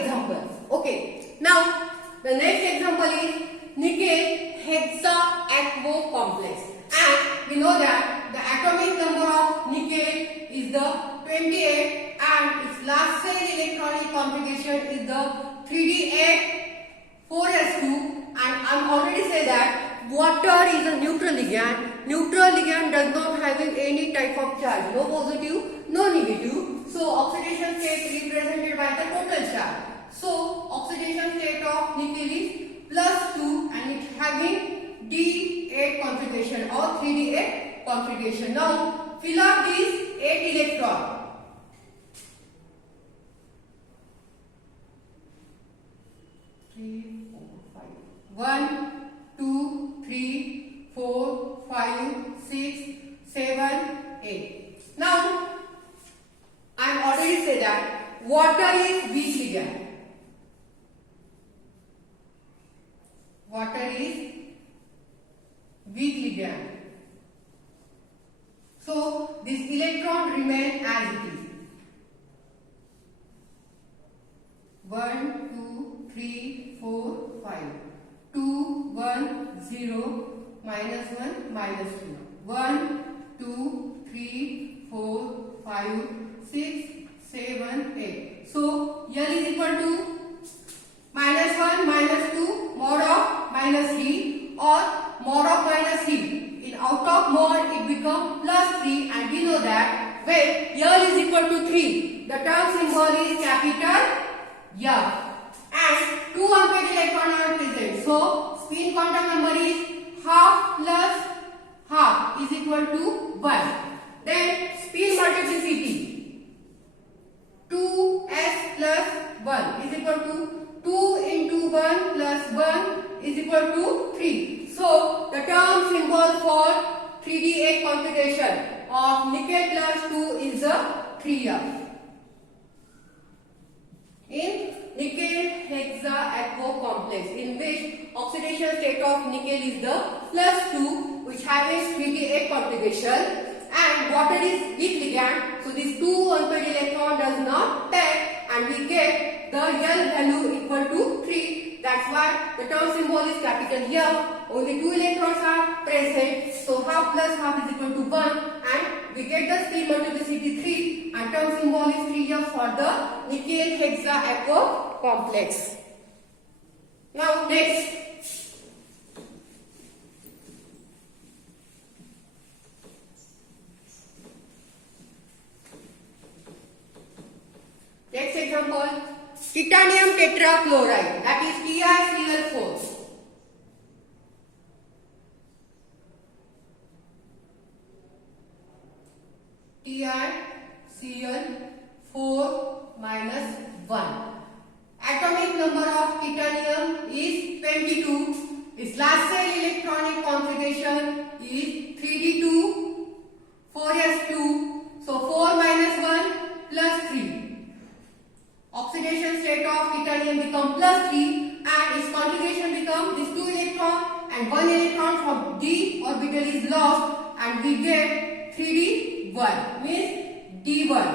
examples. Okay. Now the next example is nickel hexaquo complex, and we know that the atomic number of nickel is the 28 and its last cell electronic configuration is the 3d8 4s2, and I'm already said that water is a neutral ligand. Neutral ligand does not having any type of charge, no positive, no negative. So oxidation state represented by the total charge. So oxidation state of nickel is +2 and it having D8 configuration or 3d8 configuration. Now fill up these 8 electrons. 3, 4, 5. 1, 2, 3, 4, 5, 6, 7, 8. Now, I am already said that water is weak ligand. Water is weak ligand. So, this electron remain as it is. 1, 2, 3, 4, 5. 2, 1, 0, minus 1, minus 2. 1, 2, 3, 4, 5, 6, 7, 8. So, L is equal to minus 1, minus 2, mod of minus 3 or mod of minus 3. In out of mod, it becomes plus 3, and we know that when L is equal to 3, the term symbol is capital F. And 2 unpaired electrons are present. So, spin quantum number is half plus half is equal to 1. Then, spin multiplicity 2s plus 1 is equal to 2 into 1 plus 1 is equal to 3. So, the term symbol for 3d8 configuration of nickel plus 2 is the 3f. In nickel hexaquo complex, in which oxidation state of nickel is the +2, which having 3d8 configuration, and water is weak ligand. So these 2 unpaired electron does not pair, and we get the L value equal to 3. That's why the term symbol is capital F. Only 2 electrons are present. So half plus half is equal to 1, and we get the spin multiplicity 3, and term symbol is 3f for the nickel hexaquo complex. Now next. Next example, titanium tetrachloride, that is TiCl4. TiCl4 minus 1. Atomic number of titanium is 22. Its last cell electronic configuration is 3d2, 4s2. So 4 minus 1 plus 3. Oxidation state of titanium become +3, and its configuration become this 2 electron and 1 electron from d orbital is lost, and we get 3d1 means d1.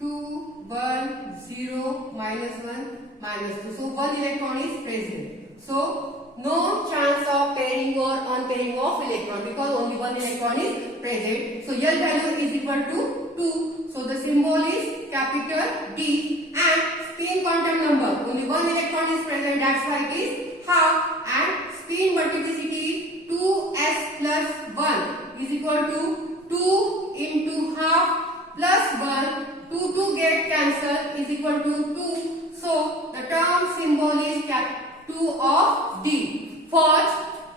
Two, 1, 0, minus 1, minus 2. So 1 electron is present. So no chance of pairing or unpairing of electron because only 1 electron is present. So L value is equal to 2. So the symbol is capital D, and spin quantum number only 1 electron is present. That's why it is half, and spin multiplicity 2s plus 1 is equal to 2 into half plus 1. 2 get cancelled is equal to 2. So the term symbol is 2 of D for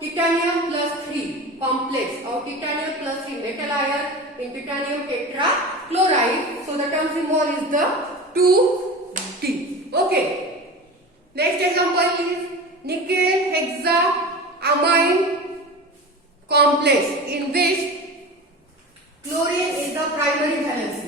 titanium plus 3 complex or titanium plus 3 metal ion in titanium tetrachloride. So the term symbol is the 2D. Okay. Next example is nickel hexaamine complex, in which chlorine is the primary valency.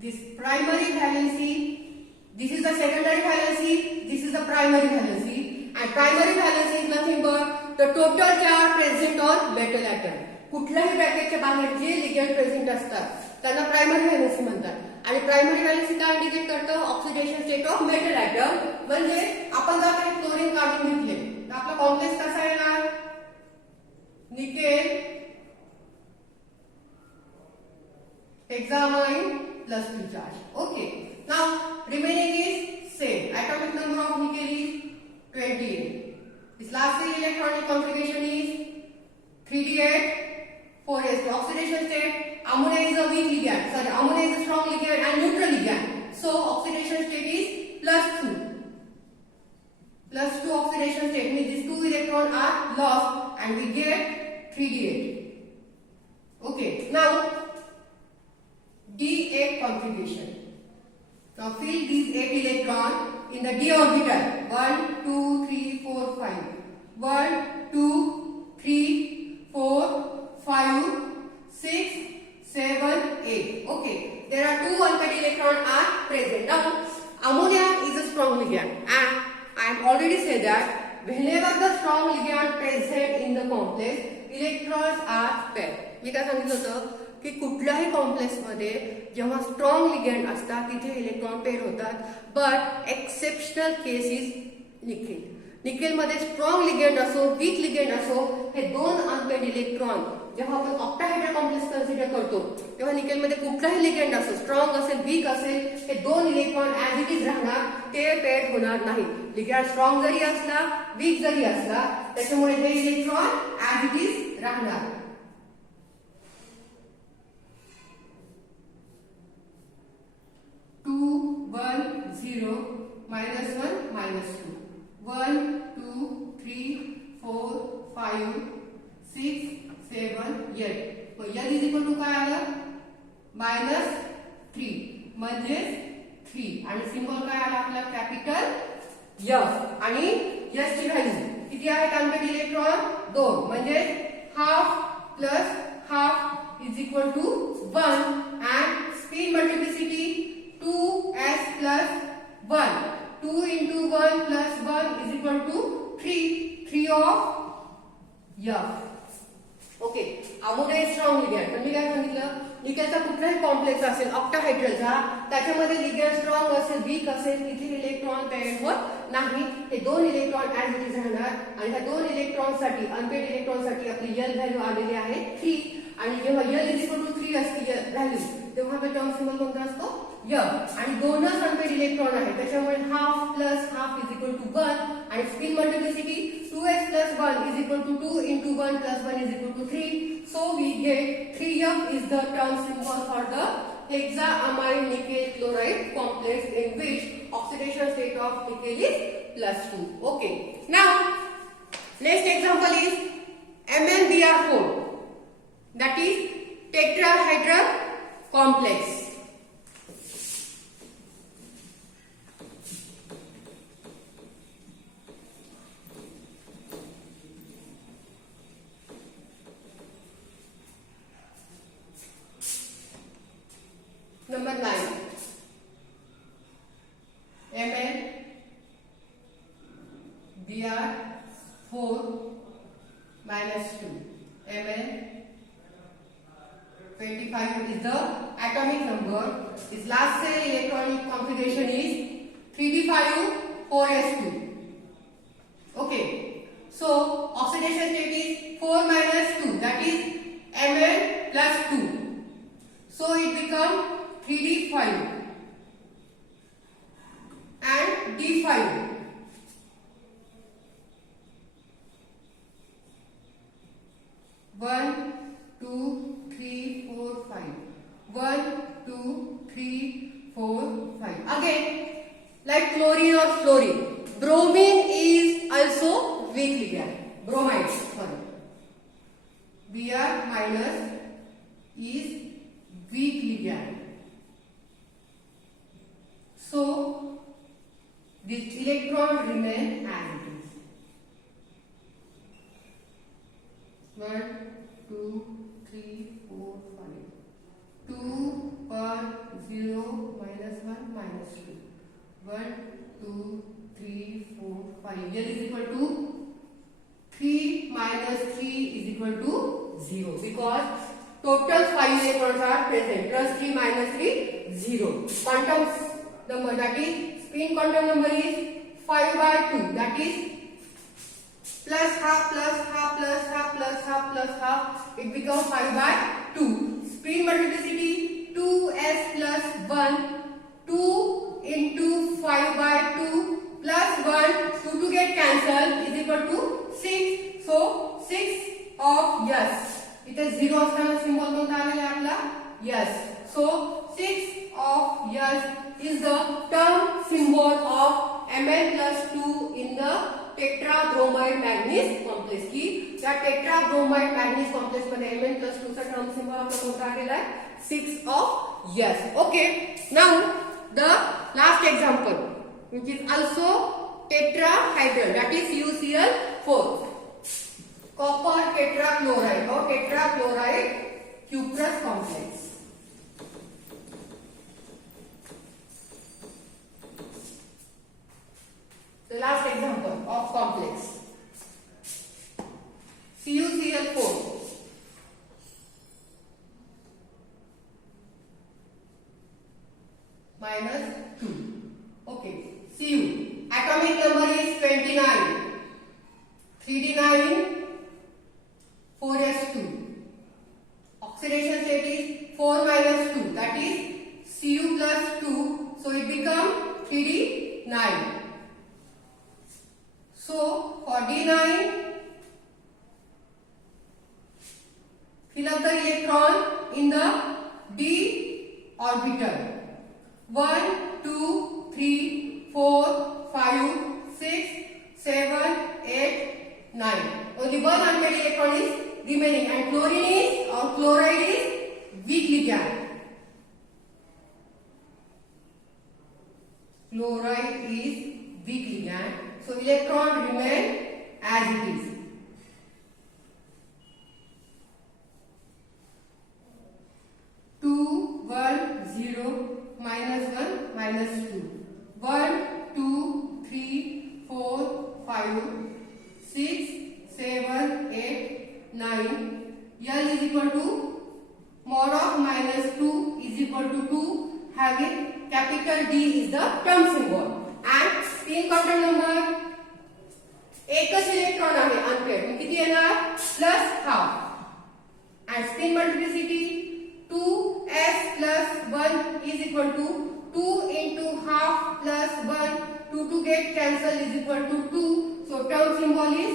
this primary valency, this is the secondary valency, this is the primary valency, and primary valency is nothing but the total charge present on metal atom. कुठल्याही ब्रॅकेटच्या बाहेर जे ligand present असतात त्यांना primary valency म्हणतात आणि primary valency काय indicate करतं oxidation state of metal atom. म्हणजे आपण जर काही क्लोरीन काढून घेतले तर आपला कॉम्प्लेक्स कसा येणार nickel hexamine plus 2 charge. Okay, now remaining is same. Atomic number of nickel is 28. This last electronic configuration is 3d8 4s2. Oxidation state, ammonia is a weak ligand. Sorry, ammonia is a strong ligand and neutral ligand. So oxidation state is +2. +2 oxidation state means these 2 electrons are lost and we get 3d8. Okay, now D8 configuration. Now fill these 8 electrons in the d orbital. 1, 2, 3, 4, 5. 1, 2, 3, 4, 5, 6, 7, 8. Okay. There are 2 unpaired electrons are present. Now ammonia is a strong ligand and I have already said that whenever the strong ligand present in the complex, electrons are paired. मी काय सांगितलं होतं की कुठल्याही complex मध्ये जेव्हा strong ligand असतात तिथे electron pair होतात. But exceptional case is nickel. Nickel मध्ये स्ट्रॉंग लिगेंड असो वीक लिगेंड असो हे 2 अनपेअर्ड इलेक्ट्रॉन जेव्हा आपण ऑक्टाहेड्रल कॉम्प्लेक्स कन्सिडर करतो तेव्हा निकेल मध्ये कुठलाही लिगेंड असो स्ट्रॉंग असेल वीक असेल हे 2 इलेक्ट्रॉन ऍज इट इज राहणार ते पेअर होणार नाही. लिगेंड स्ट्रॉंग जरी असला वीक जरी असला त्याच्यामुळे हे इलेक्ट्रॉन ऍज इट इज राहणार. -0, -1, -2. 1, 2, 3, 4, 5, 6, 7, 8. So L is equal to काय आलं -3 म्हणजे 3 आणि सिंबल काय आला आपला कॅपिटल F आणि S ची व्हॅल्यू किती आहे अनपेअर्ड इलेक्ट्रॉन 2 म्हणजे half plus half is equal to 1 and spin multiplicity 2s plus 1. 2 into 1 plus 1 is equal to 3. 3 of F. Okay. Ammonia is strong ligand. पण मी काय सांगितलं निकेलचा कुठलाही कॉम्प्लेक्स असेल ऑक्टाहायड्रलचा त्याच्यामध्ये लिगेंड स्ट्रॉंग असेल वीक असेल तिथे इलेक्ट्रॉन पेअर होत नाही. हे 2 इलेक्ट्रॉन ऍज इट इज राहणार आणि ह्या 2 इलेक्ट्रॉनसाठी अनपेअर्ड इलेक्ट्रॉनसाठी आपली L व्हॅल्यू आलेली आहे 3 आणि जेव्हा L इज इक्वल टू 3 असते व्हॅल्यू तेव्हा आपला टर्म सिंबल कोणता असतो F आणि 2च अनपेअर्ड इलेक्ट्रॉन आहे त्याच्यामुळे half plus half is equal to 1 आणि spin multiplicity 2s plus 1 is equal to 2 into 1 plus 1 is equal to 3. So we get 3F is the term symbol for the hexaamine nickel chloride complex in which oxidation state of nickel is +2. Okay. Now next example is MnBr4 that is tetrahedral complex. Number 9 MnBr4 -2. Mn25 is the atomic number. Its last cell electronic configuration is 3d5 4s2. Okay. So oxidation state is 4 -2 that is Mn plus 2. So it becomes 3d5 and d5. One, 2, 3, 4, 5. 1, 2, 3, 4, 5. Again, like chlorine or fluorine, bromine is also weak ligand. Bromide, sorry. Br minus is weak ligand. So this electron remain as it is. 1, 2, 3, 4, 5. 2 per 0, minus 1, minus 2. 1, 2, 3, 4, 5. L is equal to 3 minus 3 is equal to 0 because total 5 electrons are present. Plus 3 minus 3, 0. Quantum number, that is spin quantum number is 5 by 2. That is plus half plus half plus half plus half plus half. It becomes 5 by 2. Spin multiplicity 2s plus 1. 2 into 5 by 2 plus 1. 2 get cancelled is equal to 6. So 6 of yes. इथे 0 असताना symbol कोणता आलेला आहे आपला yes. So 6 of yes is the term symbol of Mn+2 in the tetrabromide manganese complex. की या tetrabromide manganese complex मध्ये Mn+2 चा term symbol आपला कोणता आलेला आहे 6 of yes. Okay. Now the last example which is also tetrahedral, that is UCl4. Copper tetrachloride or tetrachloride cuprous complex. The last example of complex CuCl4 minus 2. Okay, Cu atomic number is 29. 3d9 4s2. Oxidation state is 4 minus 2, that is Cu plus 2, so it becomes 3d9. So for d9, fill up the electron in the d orbital. 1, 2, 3, 4, 5, 6, 7, 8, 9. Only one unpaired electron is remaining, and chlorine is or chloride is weak ligand. Chloride is weak ligand, so electron remain as it is. Two, 1, 0, minus 1, minus 2. 1, 2, 3, 4, 5, 6, 7, 8, 9. L is equal to mod of minus 2 is equal to 2, having capital D is the term symbol. And spin quantum number एकच electron आहे unpaid, किती येणार plus half. And spin multiplicity 2s plus 1 is equal to 2 into half plus 1. 2 get cancelled is equal to 2. So term symbol is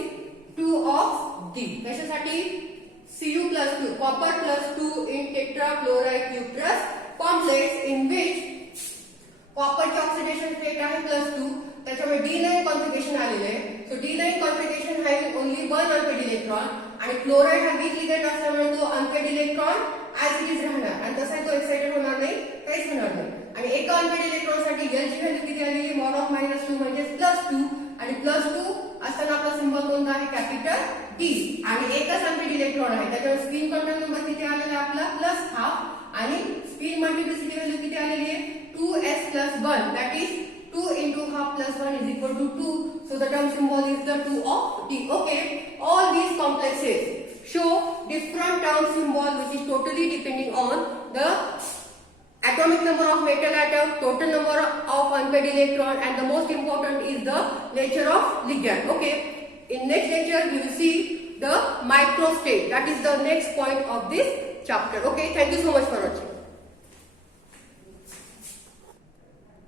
2 of D. कशासाठी Cu plus 2, copper plus 2 in tetrachloride cuprous complex in which copper ची oxidation state आहे +2, त्याच्यामुळे D9 configuration आलेले आहे. सो D9 configuration having only one unpaired electron, आणि chloride हा week ligand असल्यामुळे तो unpaired electron as it is राहणार, आणि तसा तो एक्साइटेड होणार नाही, काहीच होणार नाही. आणि एका अनपेड इलेक्ट्रॉन साठी L ची व्हॅल्यू किती आली, mod ऑफ -2 म्हणजे +2, आणि +2 असताना आपला सिंबल कोणता आहे, कॅपिटल D. आणि एकच अनपेड इलेक्ट्रॉन आहे, त्याच्यामुळे स्पिन क्वांटम नंबर किती आलेला आपला +12, आणि स्पिन मल्टिप्लिसिटी व्हॅल्यू किती आलेली आहे 2s plus 1, that is 2 into half plus 1 is equal to 2. So the term symbol is the 2 of D. Okay, all these complexes show different term symbol which is totally depending on the atomic number of metal atom, total number of unpaired electron, and the most important is the nature of ligand. Okay, in next lecture we will see the microstate, that is the next point of this chapter. Okay, thank you so much for watching.